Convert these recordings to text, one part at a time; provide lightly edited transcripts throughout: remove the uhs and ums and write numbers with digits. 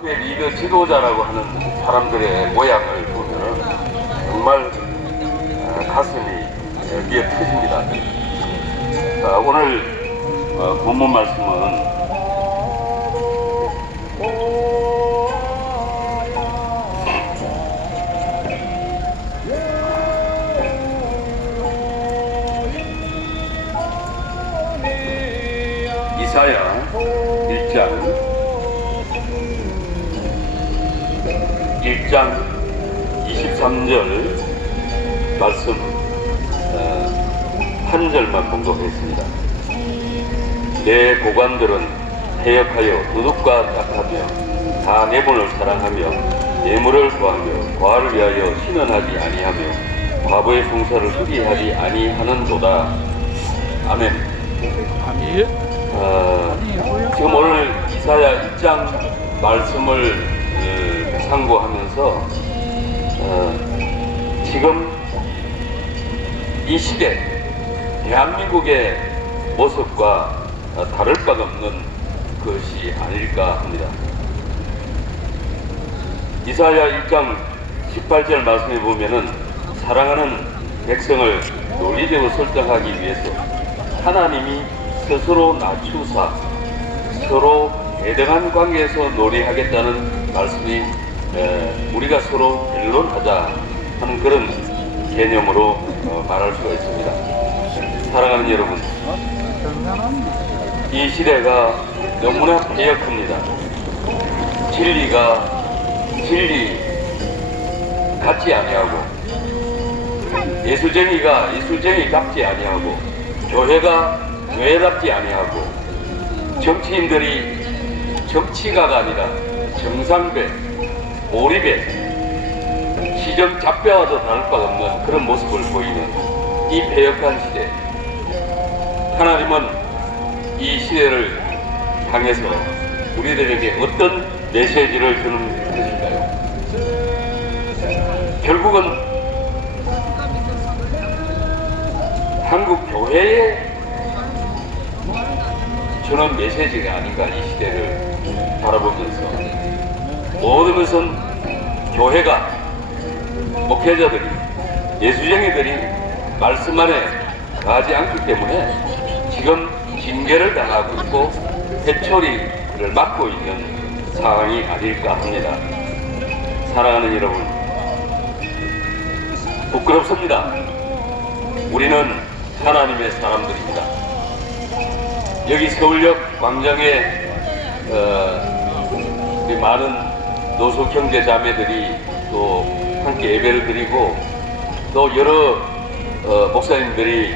리더 지도자라고 하는 사람들의 모양을 보면 정말 가슴이 미어 터집니다. 오늘 본문 말씀은 이사야 1장 23절 말씀 한 절만 봉독했습니다. 내 고관들은 해역하여 도둑과 짝하며 다 내 본을 사랑하며 뇌물을 구하며 과를 위하여 신원하지 아니하며 과부의 송사를 수리하지 아니하는도다. 아멘. 지금 오늘 이사야 1장 말씀을 상고하면서 지금 이 시대 대한민국의 모습과 다를 바가 없는 것이 아닐까 합니다. 이사야 1장 18절 말씀에 보면은 사랑하는 백성을 논리적으로 설정하기 위해서 하나님이 스스로 낮추사 서로 대등한 관계에서 논의하겠다는 말씀이 우리가 서로 변론하자 하는 그런 개념으로 말할 수가 있습니다. 사랑하는 여러분, 이 시대가 너무나 배역합니다. 진리가 진리 같지 아니하고 예수쟁이가 예수쟁이답지 아니하고 교회가 교회답지 아니하고 정치인들이 정치가가 아니라 정상배, 오리배, 시정잡배와도 다를 바가 없는 그런 모습을 보이는 이 배역한 시대, 하나님은 이 시대를 향해서 우리들에게 어떤 메시지를 주는 것인가요? 결국은 한국 교회에 주는 메시지가 아닌가. 이 시대를 바라보면서 모든 것은 교회가, 목회자들이, 예수쟁이들이 말씀 안에 가지 않기 때문에 지금 징계를 당하고 있고 회초리를 맞고 있는 상황이 아닐까 합니다. 사랑하는 여러분, 부끄럽습니다. 우리는 하나님의 사람들입니다. 여기 서울역 광장에 우리 많은 노소 형제 자매들이 또 함께 예배를 드리고 또 여러 목사님들이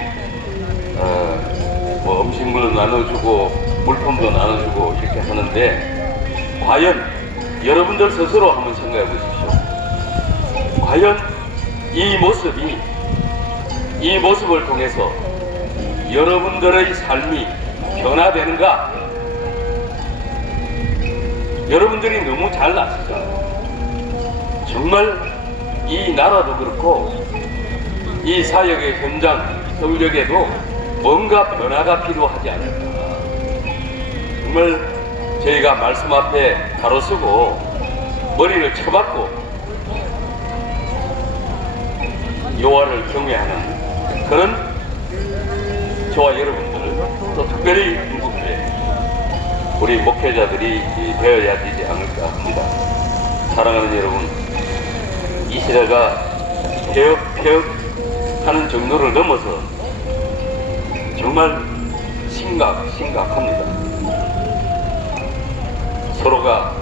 뭐 음식물도 나눠주고 물품도 나눠주고 이렇게 하는데, 과연 여러분들 스스로 한번 생각해 보십시오. 과연 이 모습을 통해서 여러분들의 삶이 변화되는가? 여러분들이 너무 잘 아시죠? 정말 이 나라도 그렇고 이 사역의 현장 서울역에도 뭔가 변화가 필요하지 않을까. 정말 저희가 말씀 앞에 가로서고 머리를 쳐박고 여호와를 경외하는 그런 저와 여러분들, 또 특별히 한국교회 우리 목회자들이 되어야 되지 않을까 합니다. 사랑하는 여러분, 이 시대가 폐역하는 정도를 넘어서 정말 심각합니다. 서로가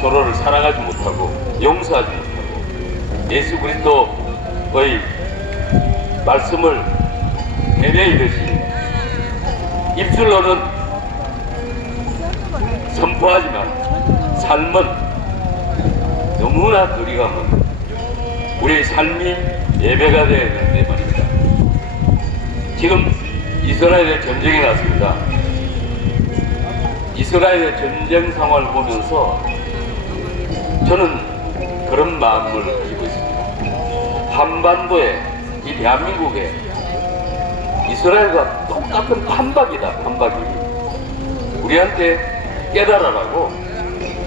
서로를 사랑하지 못하고 용서하지 못하고 예수 그리스도의 말씀을 해내이듯이 입술로는 선포하지만 삶은 너무나 거리가 먼 우리의 삶이 예배가 되어야 되는데 말입니다. 지금 이스라엘의 전쟁이 났습니다. 이스라엘의 전쟁 상황을 보면서 저는 그런 마음을 가지고 있습니다. 한반도에, 이 대한민국에 이스라엘과 똑같은 판박이다. 판박이 우리한테 깨달아라고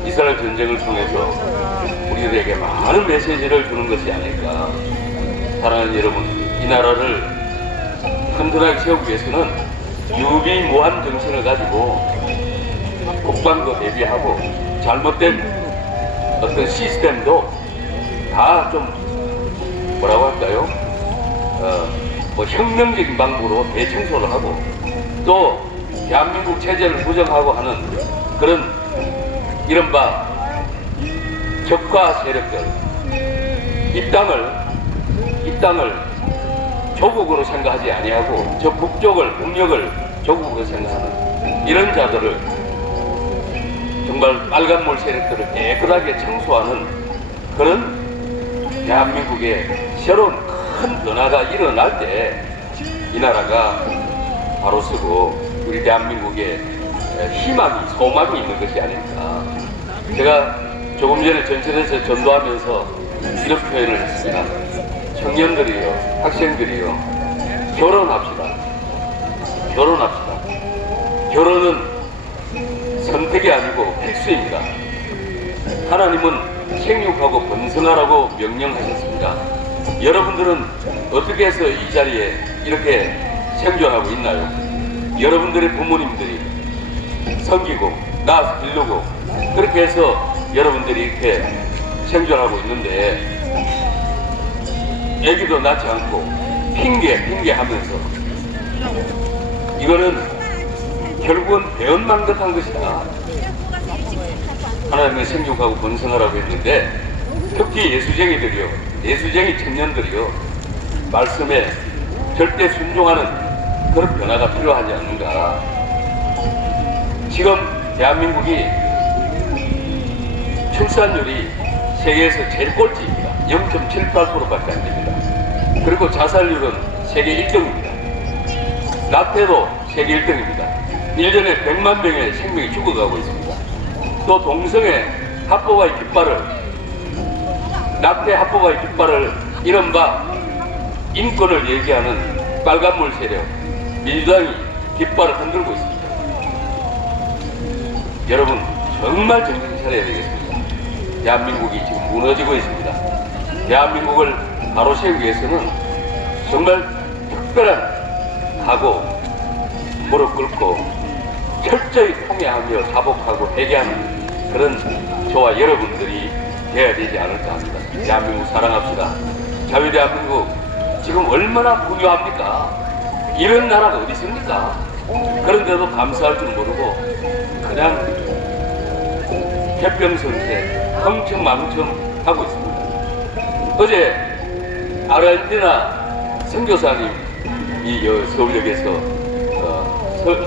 이스라엘 전쟁을 통해서 우리들에게 많은 메시지를 주는 것이 아닐까. 사랑하는 여러분, 이 나라를 튼튼하게 세우기 위해서는 유비무한 정신을 가지고 국방도 대비하고 잘못된 어떤 시스템도 다 좀 뭐라고 할까요? 뭐 혁명적인 방법으로 대청소를 하고 또 대한민국 체제를 부정하고 하는 그런 이른바 적화 세력들, 이 땅을 조국으로 생각하지 아니하고 저 북녘을 조국으로 생각하는 이런 자들을 정말 빨간물 세력들을 깨끗하게 청소하는 그런 대한민국의 새로운 큰 변화가 일어날 때 이 나라가 바로 서고 우리 대한민국의 희망이 소망이 있는 것이 아닐까. 제가 조금 전에 전철에서 전도하면서 이런 표현을 했습니다. 청년들이요, 학생들이요, 결혼합시다. 결혼은 선택이 아니고 필수입니다. 하나님은 생육하고 번성하라고 명령하셨습니다. 여러분들은 어떻게 해서 이 자리에 이렇게 생존하고 있나요? 여러분들의 부모님들이 섬기고 낳아서 기르고 그렇게 해서 여러분들이 이렇게 생존하고 있는데 애기도 낳지 않고 핑계 하면서 이거는 결국은 배은망덕한 것이다. 하나님의 생육하고 번성하라고 했는데 특히 예수쟁이 청년들이요 말씀에 절대 순종하는 그런 변화가 필요하지 않는가. 지금 대한민국이 출산율이 세계에서 제일 꼴찌입니다. 0.78%밖에 안 됩니다. 그리고 자살률은 세계 1등입니다. 낙태도 세계 1등입니다. 1년에 100만 명의 생명이 죽어가고 있습니다. 또 동성애 합법화의 깃발을, 낙태 합법화의 깃발을 이른바 인권을 얘기하는 빨간물 세력 민주당이 깃발을 흔들고 있습니다. 여러분 정말 정신 차려야 되겠습니다. 대한민국이 지금 무너지고 있습니다. 대한민국을 바로 세우기 위해서는 정말 특별한 각오, 무릎 꿇고 철저히 통회하며 자복하고 회개하는 그런 저와 여러분들이 되어야 되지 않을까 합니다. 대한민국 사랑합시다. 자유대한민국 지금 얼마나 부유합니까? 이런 나라가 어디 있습니까? 그런데도 감사할 줄 모르고 그냥 태평성세 흥청망청 하고 있습니다. 어제 아르헨티나 선교사님이 서울역에서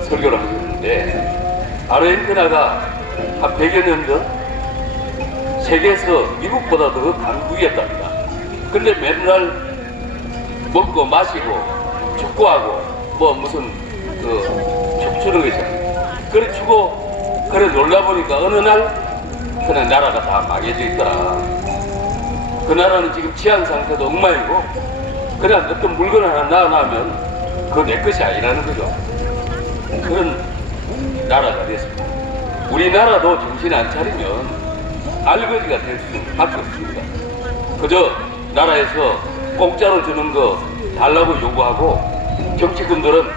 설교를 하셨는데 아르헨티나가 한 100여 년 전 세계에서 미국보다 더 강국이었답니다. 근데 맨날 먹고 마시고 축구하고 뭐 무슨 춤추는 거 있잖아요. 그래 추고 그래 놀다 보니까 어느 날 그냥 나라가 다 망해져 있더라. 그 나라는 지금 치안 상태도 엉망이고 그냥 어떤 물건 하나 나가면 그거 내 것이 아니라는 거죠. 그런 나라가 됐습니다. 우리나라도 정신 안 차리면 알거지가 될 수밖에 없습니다. 그저 나라에서 공짜로 주는 거 달라고 요구하고 정치꾼들은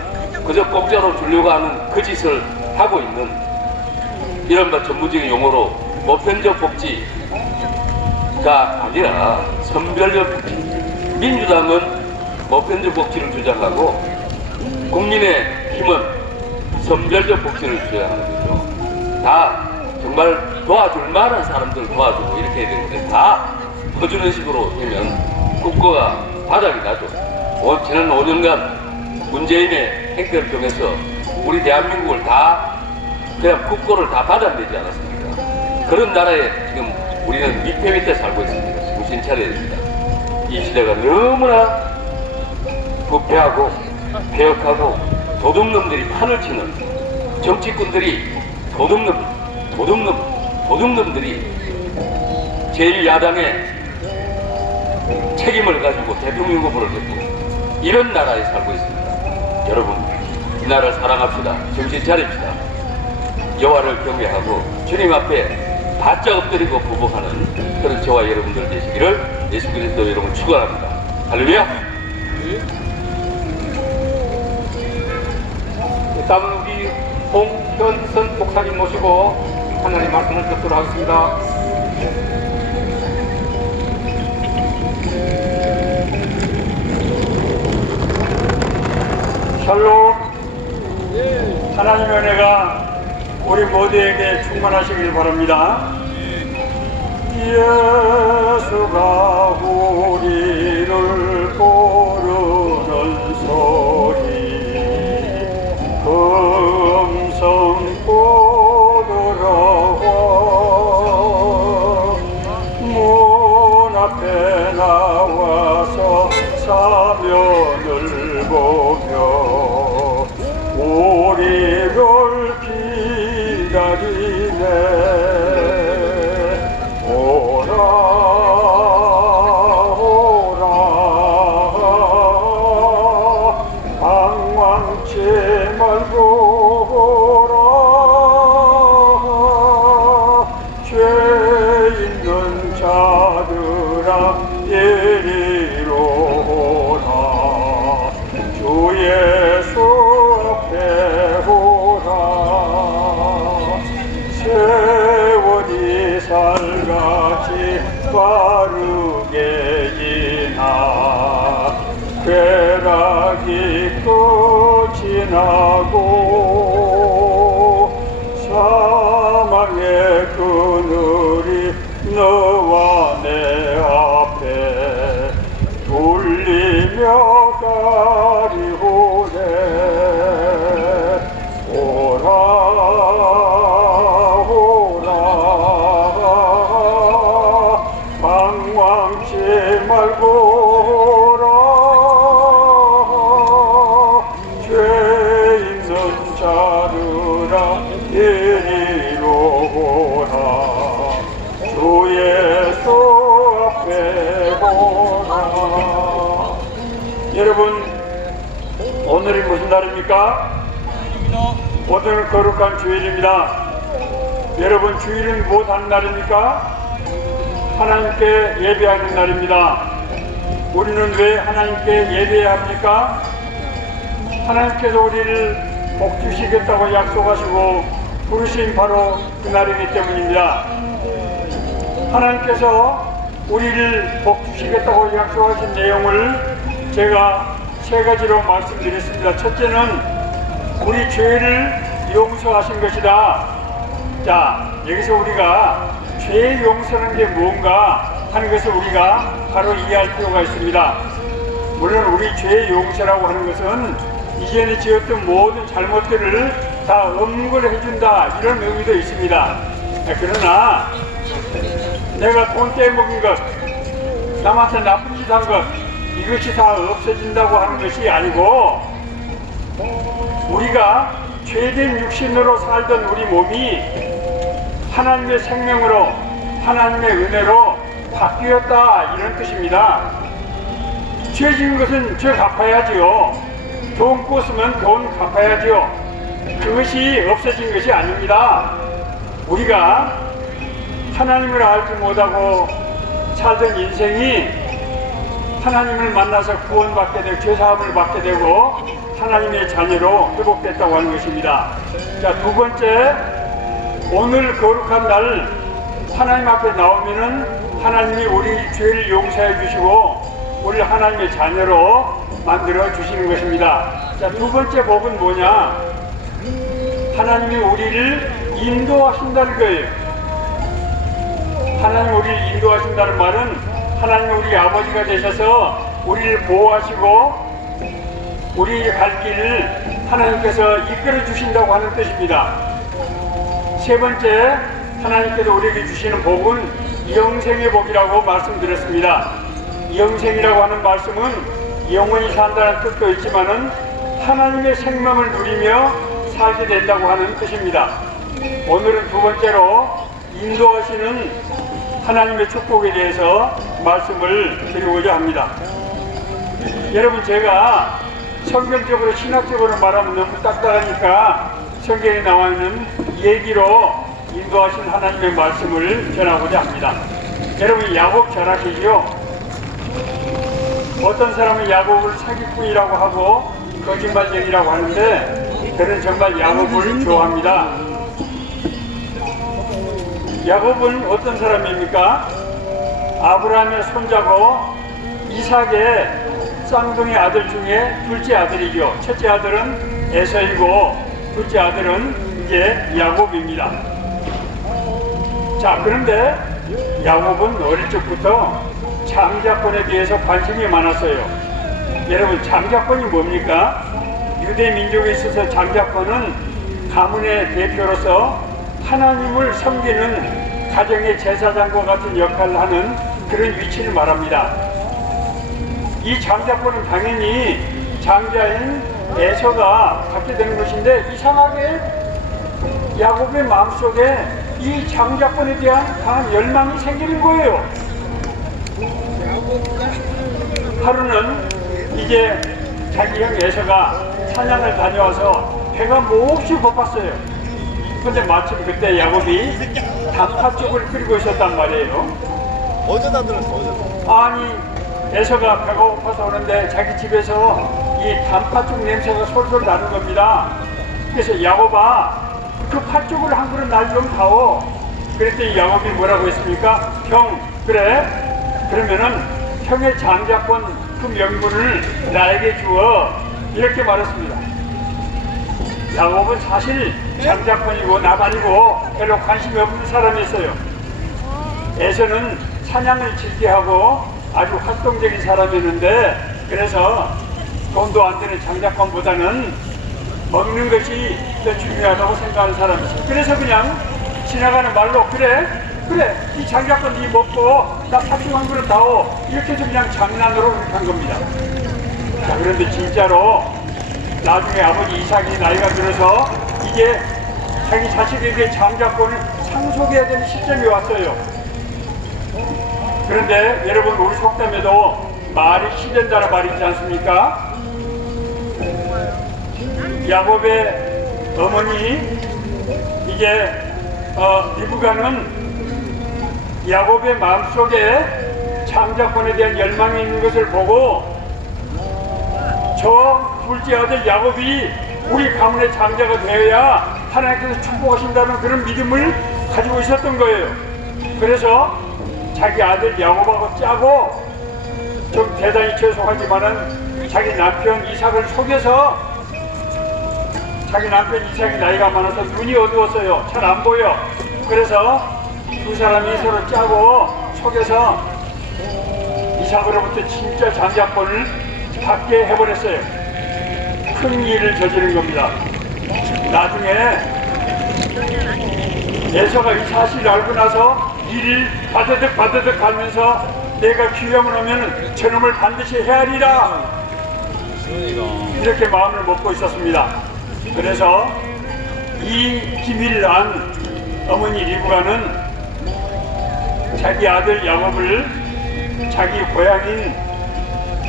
그저 공짜로 주려고 하는 그 짓을 하고 있는 이른바 전문적인 용어로 보편적 복지가 아니라 선별적 복지. 민주당은 보편적 복지를 주장하고 국민의힘은 선별적 복지를 주장하는 거죠. 다 정말 도와줄 만한 사람들 도와주고 이렇게 해야 되는데 다 퍼주는 식으로 되면 국가가 바닥이 나죠. 지난 5년간 문재인의 행태를 통해서 우리 대한민국을 다 그냥 국고를 다 받아내지 않았습니까? 그런 나라에 지금 우리는 밑에 살고 있습니다. 정신 차려야 됩니다. 이 시대가 너무나 부패하고 폐역하고 도둑놈들이 판을 치는 정치꾼들이 도둑놈들이 제1야당의 책임을 가지고 대통령 후보를 했고 이런 나라에 살고 있습니다. 여러분 이 나라를 사랑합시다. 정신 차립시다. 여호와를 경외하고 주님 앞에 바짝 엎드리고 부복하는 그런 저와 여러분들 되시기를 예수 그리스도 이름으로 축원합니다. 할렐루야. 다음은 우리 홍현선 목사님 모시고 하나님 말씀을 듣도록 하겠습니다. 샬롬. 하나님의 은혜가 우리 모두에게 충만하시길 바랍니다. 예수가 우리를 부르는 소리 음성 들어와 문 앞에 나와서 사면을 보며 우리를 기다리네. 오라 오라 방황치 말고 오라. 죄 있는 자들아 이리로 오라. 주 예수 앞에 오라. 세월이 살같이 빠르게 지나 쾌락이 끝이 나고 사망의 그늘이 너와 내 앞에 돌리며 가리오네. 오라 오라 방황치 말고 오라. 죄 있는 자들아 이리로 오라. 주 예수 앞에 오라. 여러분, 오늘이 무슨 날입니까? 오늘은 거룩한 주일입니다. 여러분, 주일은 무엇하는 날입니까? 하나님께 예배하는 날입니다. 우리는 왜 하나님께 예배해야 합니까? 하나님께서 우리를 복 주시겠다고 약속하시고 부르신 바로 그 날이기 때문입니다. 하나님께서 우리를 복 주시겠다고 약속하신 내용을 제가 세 가지로 말씀드렸습니다. 첫째는 우리 죄를 용서하신 것이다. 자, 여기서 우리가 죄 용서하는 게 뭔가 하는 것을 우리가 바로 이해할 필요가 있습니다. 물론 우리 죄 용서라고 하는 것은 이전에 지었던 모든 잘못들을 다 엄거를 해준다, 이런 의미도 있습니다. 그러나 내가 돈 떼먹은 것, 남한테 나쁜 짓 한 것, 이것이 다 없어진다고 하는 것이 아니고, 우리가 죄된 육신으로 살던 우리 몸이 하나님의 생명으로, 하나님의 은혜로 바뀌었다, 이런 뜻입니다. 죄 지은 것은 죄 갚아야지요. 돈 꿨으면 돈 갚아야지요. 그것이 없어진 것이 아닙니다. 우리가 하나님을 알지 못하고 살던 인생이 하나님을 만나서 구원받게 되고 죄사함을 받게 되고 하나님의 자녀로 회복됐다고 하는 것입니다. 자, 두 번째, 오늘 거룩한 날 하나님 앞에 나오면은 하나님이 우리 죄를 용서해 주시고 우리를 하나님의 자녀로 만들어 주시는 것입니다. 자, 두 번째 복은 뭐냐? 하나님이 우리를 인도하신다는 거예요. 하나님 우리를 인도하신다는 말은 하나님이 우리 아버지가 되셔서 우리를 보호하시고 우리 갈 길을 하나님께서 이끌어 주신다고 하는 뜻입니다. 세 번째, 하나님께서 우리에게 주시는 복은 영생의 복이라고 말씀드렸습니다. 영생이라고 하는 말씀은 영원히 산다는 뜻도 있지만은 하나님의 생명을 누리며 살게 된다고 하는 뜻입니다. 오늘은 두 번째로 인도하시는 하나님의 축복에 대해서 말씀을 드리고자 합니다. 여러분, 제가 성경적으로 신학적으로 말하면 너무 딱딱하니까 성경에 나와 있는 얘기로 인도하신 하나님의 말씀을 전하고자 합니다. 여러분, 야곱 잘 아시죠? 어떤 사람은 야곱을 사기꾼이라고 하고 거짓말쟁이라고 하는데 저는 정말 야곱을 좋아합니다. 야곱은 어떤 사람입니까? 아브라함의 손자고 이삭의 쌍둥이 아들 중에 둘째 아들이죠. 첫째 아들은 에서이고 둘째 아들은 이제 야곱입니다. 자, 그런데 야곱은 어릴 적부터 장자권에 대해서 관심이 많았어요. 여러분, 장자권이 뭡니까? 유대 민족에 있어서 장자권은 가문의 대표로서 하나님을 섬기는 가정의 제사장과 같은 역할을 하는 그런 위치를 말합니다. 이 장자권은 당연히 장자인 에서가 갖게 되는 것인데 이상하게 야곱의 마음속에 이 장자권에 대한 강한 열망이 생기는 거예요. 하루는 이제 자기 형 에서가 사냥을 다녀와서 배가 몹시 고팠어요. 근데 마침 그때 야곱이 단팥죽을 끓이고 있었단 말이에요. 어제다 들었어, 어제. 아니, 에서가 배가 고파서 오는데 자기 집에서 이 단팥죽 냄새가 솔솔 나는 겁니다. 그래서 야곱아, 그 팥죽을 한 그릇 날 좀 다오. 그랬더니 야곱이 뭐라고 했습니까? 형, 그래? 그러면은 형의 장자권 그 명분을 나에게 주어. 이렇게 말했습니다. 야곱은 사실 장자권이고 나발이고 별로 관심이 없는 사람이었어요. 에서는 사냥을 즐겨하고 아주 활동적인 사람이었는데 그래서 돈도 안 되는 장자권보다는 먹는 것이 더 중요하다고 생각하는 사람이었어요. 그래서 그냥 지나가는 말로 그래 이 장자권 니 먹고 나 팥죽 한 그릇 다오 이렇게 해서 그냥 장난으로 그렇게 한 겁니다. 자, 그런데 진짜로 나중에 아버지 이삭이 나이가 들어서 이게 자기 자식에게 장자권을 상속해야 되는 시점이 왔어요. 그런데 여러분, 우리 속담에도 말이 시된다는 말이 있지 않습니까? 야곱의 어머니 이제 리브가는 야곱의 마음속에 장자권에 대한 열망이 있는 것을 보고 저 둘째 아들 야곱이 우리 가문의 장자가 되어야 하나님께서 축복하신다는 그런 믿음을 가지고 있었던 거예요. 그래서 자기 아들 야곱하고 짜고 좀 대단히 죄송하지만은 자기 남편 이삭을 속여서 자기 남편 이삭이 나이가 많아서 눈이 어두웠어요. 잘 안 보여. 그래서 두 사람이 서로 짜고 속여서 이삭으로부터 진짜 장자권을 받게 해버렸어요. 큰 일을 저지른 겁니다. 나중에 에서가 이 사실을 알고 나서 이를 바드득 하면서 내가 귀ham을 하면 저놈을 반드시 헤아리라 이렇게 마음을 먹고 있었습니다. 그래서 이 기밀을 안 어머니 리브가는 자기 아들 야곱을 자기 고향인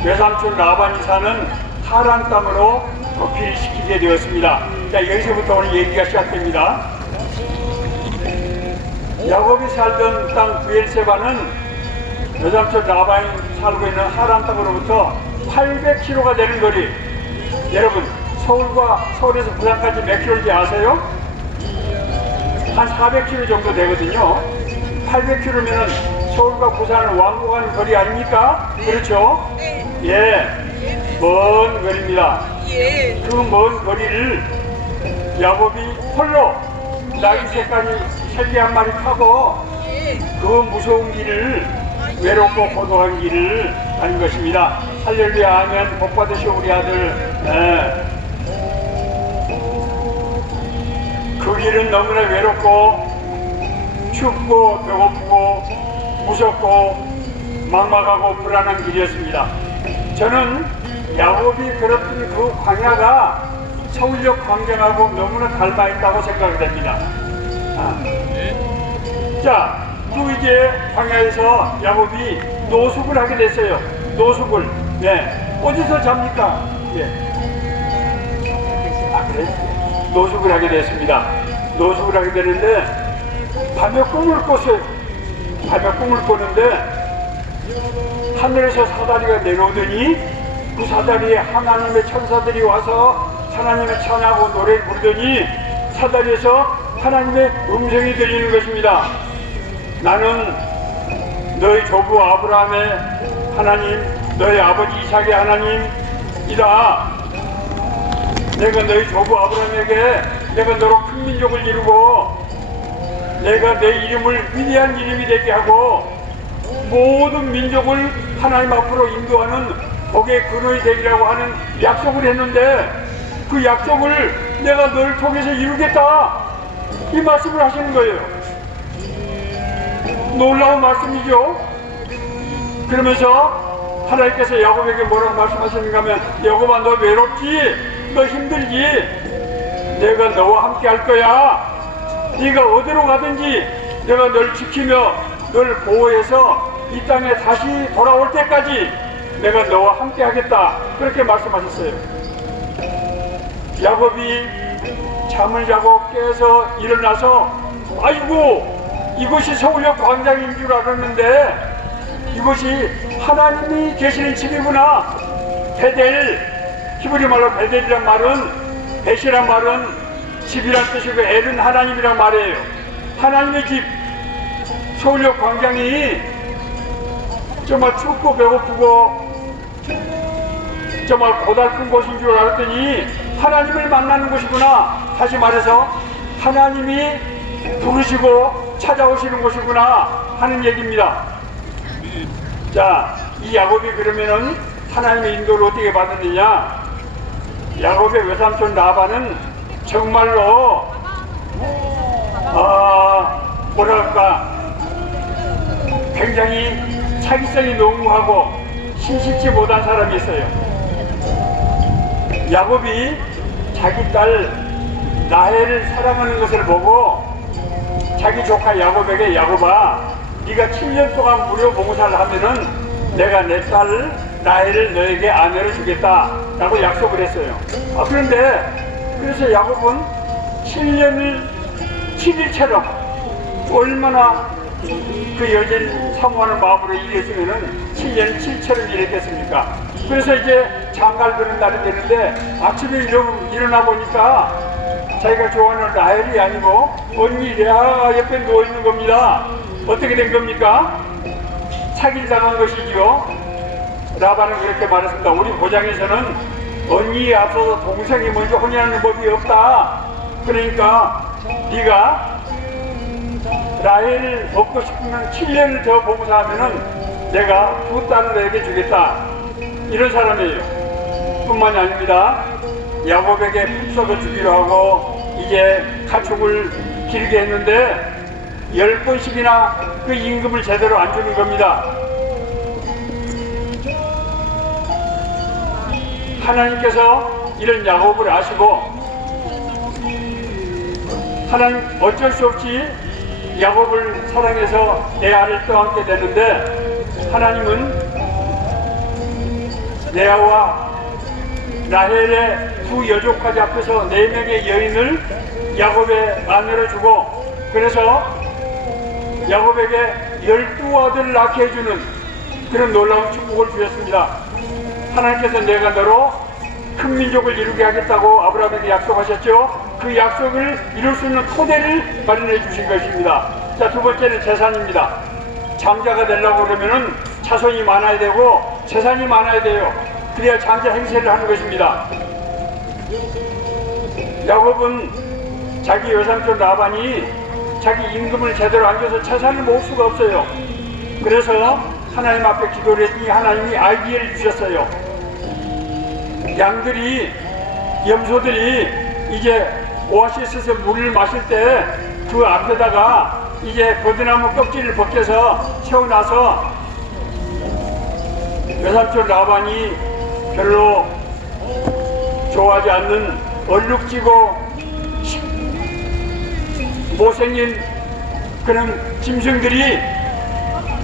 외삼촌 라반이 사는 하란 땅으로 도피시키게 되었습니다. 자, 여기서부터 오늘 얘기가 시작됩니다. 야곱이 살던 땅 부엘세바는 외삼촌 라반이 살고 있는 하란 땅으로부터 800km가 되는 거리. 여러분, 서울에서 부산까지 몇 킬로인지 아세요? 한 400km 정도 되거든요. 800km면은 서울과 부산을 왕복하는 거리 아닙니까? 그렇죠? 예, 먼 거리입니다. 그 먼 거리를 야곱이 홀로 나귀 새끼 한 마리 타고 그 무서운 길을 외롭고 고독한 길을 가는 것입니다. 할렐루야 하면 복 받으시오 우리 아들. 예. 그 길은 너무나 외롭고 춥고 배고프고 무섭고 막막하고 불안한 길이었습니다. 저는 야곱이 걸었던 그 광야가 서울역 광경하고 너무나 닮아있다고 생각이 됩니다. 자, 또 이제 광야에서 야곱이 노숙을 하게 됐어요. 노숙을. 네. 어디서 잡니까? 예. 그래? 노숙을 하게 됐습니다. 노숙을 하게 되는데 밤에 꿈을 꿨어요. 밤에 꿈을 꿨는데 하늘에서 사다리가 내려오더니 그 사다리에 하나님의 천사들이 와서 하나님의 찬양하고 노래를 부르더니 사다리에서 하나님의 음성이 들리는 것입니다. 나는 너희 조부 아브라함의 하나님, 너희 아버지 이삭의 하나님이다. 내가 너희 조부 아브라함에게 내가 너로 큰 민족을 이루고 내가 내 이름을 위대한 이름이 되게 하고 모든 민족을 하나님 앞으로 인도하는 복의 근원이 되리라고 하는 약속을 했는데 그 약속을 내가 널 통해서 이루겠다, 이 말씀을 하시는 거예요. 놀라운 말씀이죠. 그러면서 하나님께서 야곱에게 뭐라고 말씀하시는가 하면, 야곱아, 너 외롭지? 너 힘들지? 내가 너와 함께 할 거야. 네가 어디로 가든지 내가 널 지키며 널 보호해서 이 땅에 다시 돌아올 때까지 내가 너와 함께 하겠다, 그렇게 말씀하셨어요. 야곱이 잠을 자고 깨서 일어나서, 아이고, 이곳이 서울역 광장인 줄 알았는데 이곳이 하나님이 계시는 집이구나. 베델, 히브리 말로 베델이란 말은, 벳이란 말은 집이란 뜻이고 엘은 하나님이란 말이에요. 하나님의 집, 서울역 광장이 정말 춥고 배고프고 정말 고달픈 곳인 줄 알았더니 하나님을 만나는 곳이구나. 다시 말해서 하나님이 부르시고 찾아오시는 곳이구나 하는 얘기입니다. 자, 이 야곱이 그러면은 하나님의 인도를 어떻게 받았느냐? 야곱의 외삼촌 라반은 정말로 뭐랄까, 굉장히 사기성이 농후하고 신실치 못한 사람이었어요. 야곱이 자기 딸 라헬을 사랑하는 것을 보고 자기 조카 야곱에게, 야곱아, 네가 7년 동안 무료 봉사를 하면은 내가 내 딸 라헬을 너에게 아내로 주겠다 라고 약속을 했어요. 그런데 그래서 야곱은 7년을 7일처럼 얼마나 그 여자를 사모하는 마음으로 일했으면은 7년 7처럼 일했겠습니까? 그래서 이제 장가를 드는 날이 되는데 아침에 일어나 보니까 자기가 좋아하는 라헬이 아니고 언니 레아 옆에 누워있는 겁니다. 어떻게 된 겁니까? 사기를 당한 것이지요. 라반은 그렇게 말했습니다. 우리 고장에서는 언니에 앞서서 동생이 먼저 혼인하는 법이 없다. 그러니까 네가 라헬을 얻고 싶으면 7년을 더 봉사하면은 내가 두 딸을 너에게 주겠다, 이런 사람이에요. 뿐만이 아닙니다. 야곱에게 품삯을 주기로 하고 이제 가축을 기르게 했는데 10번씩이나 그 임금을 제대로 안 주는 겁니다. 하나님께서 이런 야곱을 아시고 하나님 어쩔 수 없이 야곱을 사랑해서 레아를 떠안게 되는데, 하나님은 레아와 라헬의 두 여종까지 앞에서 4명의 여인을 야곱의 아내로 주고, 그래서 야곱에게 12아들을 낳게 해주는 그런 놀라운 축복을 주셨습니다. 하나님께서 내가 너로 큰 민족을 이루게 하겠다고 아브라함에게 약속하셨죠. 그 약속을 이룰 수 있는 토대를 마련해 주신 것입니다. 자, 두 번째는 재산입니다. 장자가 되려고 그러면은 자손이 많아야 되고 재산이 많아야 돼요. 그래야 장자 행세를 하는 것입니다. 야곱은 자기 외삼촌 라반이 자기 임금을 제대로 안 줘서 재산을 모을 수가 없어요. 그래서 하나님 앞에 기도를 했더니 하나님이 아이디어를 주셨어요. 양들이, 염소들이 이제 오아시스에서 물을 마실 때 그 앞에다가 이제 버드나무 껍질을 벗겨서 채워놔서 외삼촌 라반이 별로 좋아하지 않는 얼룩지고 못생긴 그런 짐승들이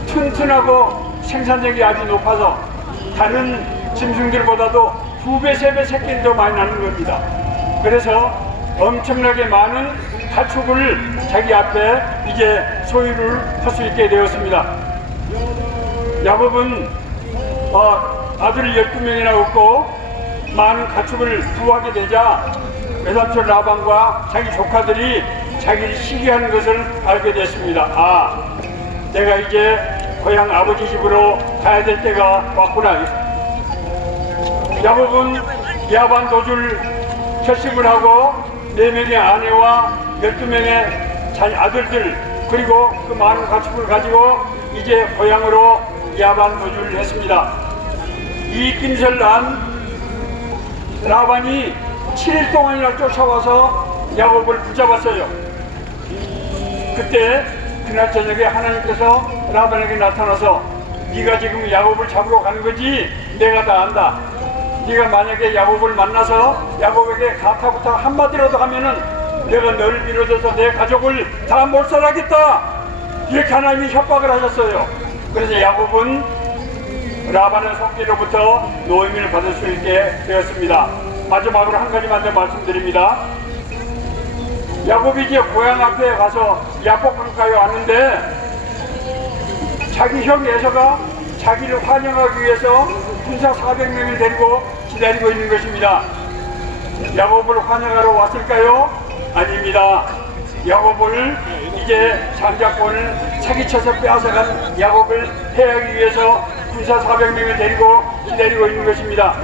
튼튼하고 생산력이 아주 높아서 다른 짐승들보다도 2배, 3배 새끼를 더 많이 낳는 겁니다. 그래서 엄청나게 많은 가축을 자기 앞에 이제 소유를 할 수 있게 되었습니다. 야곱은 아들을 12명이나 얻고 많은 가축을 부하게 되자 외삼촌 라반과 자기 조카들이 자기를 시기하는 것을 알게 됐습니다. 아, 내가 이제 고향 아버지 집으로 가야 될 때가 왔구나. 야곱은 야반 도주를 결심을 하고 4명의 아내와 12명의 자기 아들들 그리고 그 많은 가축을 가지고 이제 고향으로 야반 도주를 했습니다. 이 낌새를 난 라반이 7일 동안이나 쫓아와서 야곱을 붙잡았어요. 그때 그날 저녁에 하나님께서 라반에게 나타나서 네가 지금 야곱을 잡으러 가는 거지? 내가 다 안다. 네가 만약에 야곱을 만나서 야곱에게 가타부타 한마디라도 하면은 내가 너를 비롯해서 내 가족을 다 몰살하겠다. 이렇게 하나님이 협박을 하셨어요. 그래서 야곱은 라반의 손길로부터 노임을 받을 수 있게 되었습니다. 마지막으로 한 가지만 더 말씀드립니다. 야곱이 이제 고향 앞에 가서 야복강가에 왔는데 자기 형 에서가 자기를 환영하기 위해서 군사 400명을 데리고 기다리고 있는 것입니다. 야곱을 환영하러 왔을까요? 아닙니다. 야곱을 이제 장자권을 사기쳐서 빼앗아간 야곱을 해하기 위해서 군사 400명을 데리고 기다리고 있는 것입니다.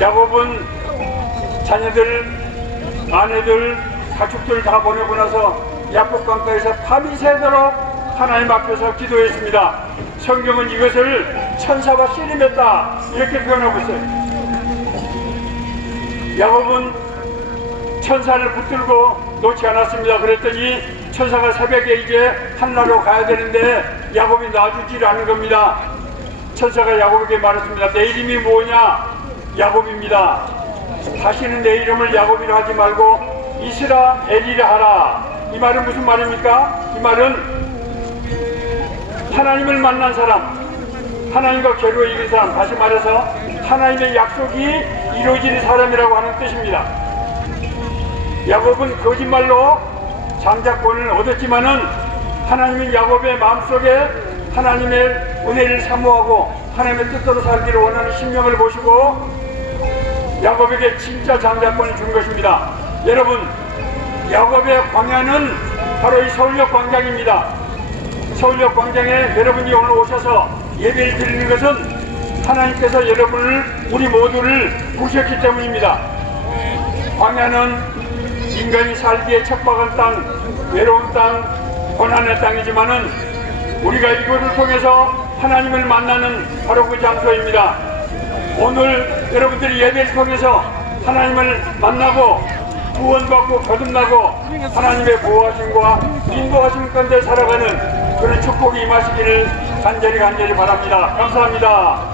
야곱은 자녀들, 아내들, 가축들 다 보내고 나서 야복강가에서 밤이 새도록 하나님 앞에서 기도했습니다. 성경은 이것을 천사가 씨름했다 이렇게 표현하고 있어요. 야곱은 천사를 붙들고 놓지 않았습니다. 그랬더니 천사가 새벽에 이제 한나라로 가야 되는데 야곱이 놔주질 않은 겁니다. 천사가 야곱에게 말했습니다. 내 이름이 뭐냐? 야곱입니다. 다시는 내 이름을 야곱이라 하지 말고 이스라엘이라 하라. 이 말은 무슨 말입니까? 이 말은 하나님을 만난 사람, 하나님과 겨루어 이긴 사람, 다시 말해서 하나님의 약속이 이루어지는 사람이라고 하는 뜻입니다. 야곱은 거짓말로 장자권을 얻었지만은 하나님은 야곱의 마음속에 하나님의 은혜를 사모하고 하나님의 뜻대로 살기를 원하는 심령을 보시고 야곱에게 진짜 장자권을 준 것입니다. 여러분, 야곱의 광야는 바로 이 서울역 광장입니다. 서울역 광장에 여러분이 오늘 오셔서 예배를 드리는 것은 하나님께서 여러분을, 우리 모두를 부르셨기 때문입니다. 광야는 인간이 살기에 척박한 땅, 외로운 땅, 고난의 땅이지만은 우리가 이곳을 통해서 하나님을 만나는 바로 그 장소입니다. 오늘 여러분들이 예배를 통해서 하나님을 만나고 구원받고 거듭나고 하나님의 보호하심과 인도하심 가운데 살아가는 그런 축복이 임하시기를 간절히 바랍니다. 감사합니다.